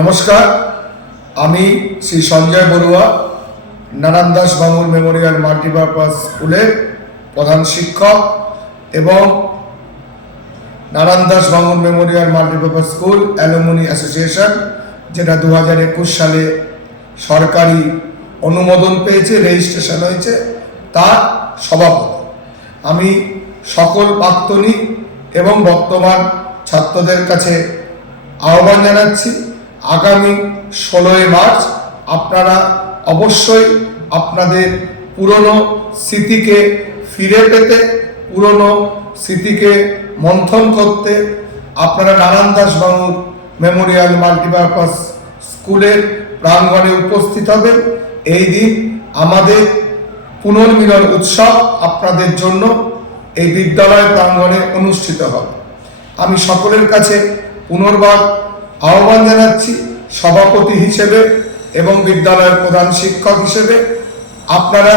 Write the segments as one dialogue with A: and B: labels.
A: নমস্কার, আমি Shri Sanjay Barua, Narayan Das Bangur memorial multipurpose স্কুলের প্রধান শিক্ষক এবং Narayan Das Bangur memorial multipurpose school alumni association, যেটা দু হাজার একুশ সালে সরকারি অনুমোদন পেয়েছে, রেজিস্ট্রেশন হয়েছে, তার সভাপতি। আমি সকল প্রাক্তনী এবং বর্তমান ছাত্রদের কাছে আহ্বান জানাচ্ছি। আগামী ষোলোই মার্চ আপনারা অবশ্যই আপনাদের পুরনো স্মৃতিকে ফিরে পেতে, পুরনো স্মৃতিকে মন্থন করতে আপনারা নারায়ণ দাস বাবুর মেমোরিয়াল মাল্টিপারপাস স্কুলের প্রাঙ্গণে উপস্থিত হবেন। এই দিন আমাদের পুনর্মিলন উৎসব আপনাদের জন্য এই বিদ্যালয় প্রাঙ্গণে অনুষ্ঠিত হবে। আমি সকলের কাছে পুনর্বার আহ্বান জানাচ্ছি সভাপতি হিসেবে এবং বিদ্যালয়ের প্রধান শিক্ষক হিসেবে, আপনারা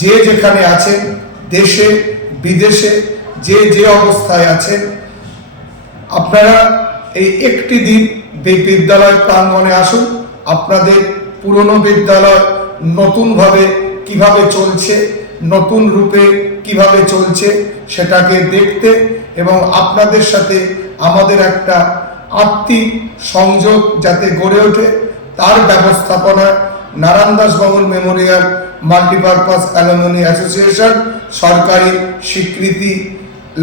A: যে যেখানে আছেন, দেশে, বিদেশে, যে যে অবস্থায় আছেন, আপনারা এই একটি দিন বিদ্যালয় প্রাঙ্গণে আসুন। আপনাদের পুরনো বিদ্যালয় নতুনভাবে কীভাবে চলছে, নতুন রূপে কীভাবে চলছে, সেটাকে দেখতে এবং আপনাদের সাথে আমাদের একটা আত্মিক সংযোগ যাতে গড়ে ওঠে, তার ব্যবস্থাপনা Narayan Das Babul memorial multipurpose alumni association সরকারি স্বীকৃতি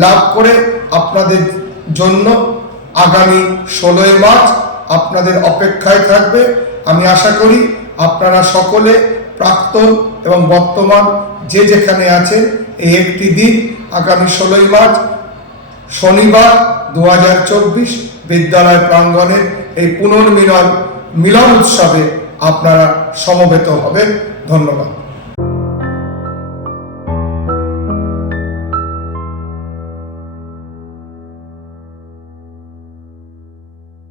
A: লাভ করে আপনাদের জন্য আগামী ষোলোই মার্চ আপনাদের অপেক্ষায় থাকবে। আমি আশা করি আপনারা সকলে প্রাক্তন এবং বর্তমান যে যেখানে আছেন, এই একটি দিন আগামী ষোলোই মার্চ শনিবার দু হাজার চব্বিশ বিদ্যালয় প্রাঙ্গনে এই পুনর্মিলন মিলন উৎসবে আপনারা সমবেত হবেন। ধন্যবাদ।